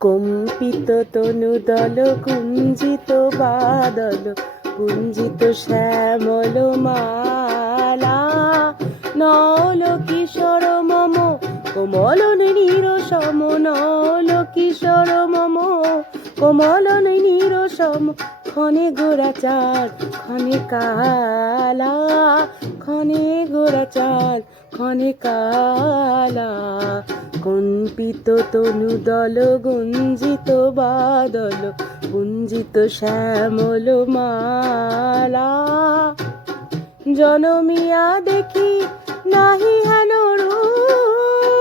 কম্পিত তনুদল কুঞ্জিত বাদল কুঞ্জিত শ্যামল মালা নল কিশোর মম কোমল নিরসম নল কিশোর মম কোমল নিরসম ক্ষণে গোরাচাঁদ ক্ষণে কালা ক্ষণে গোরাচাঁদ ক্ষণে কালা কম্পিত তনুদল গুঞ্জিত বাদল গুঞ্জিত শ্যামল মালা জনমিয়া দেখি নাহি হেন রূপ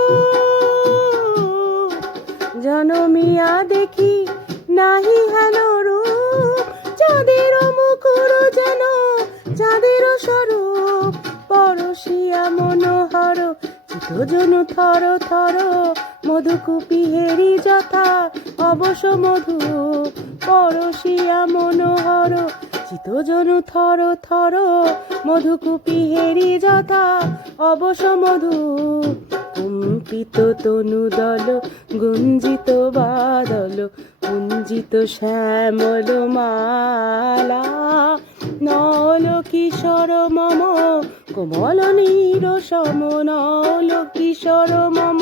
জনমিয়া দেখি নাহি হেন রূপ চাঁদের মুখর যেন চাঁদের স্বরূপ পরশিয়া মনোহর চিতজন থর থর মধুকুপি হেরি যথা অবশ মধু পরশিয়া মনোহর চিতজন থর থর মধুকুপি হেরি যথা অবশ মধু কম্পিত তনুদল গুঞ্জিত বাদল গুঞ্জিত শ্যামল মালা নল কিশোর মম কোমল নিরসম নল কিশোর মম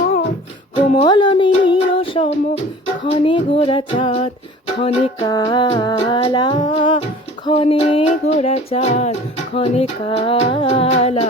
কোমল নিরসম ক্ষণে গোরাচাঁদ ক্ষণে কালা ক্ষণে গোরাচাঁদ ক্ষণে কালা।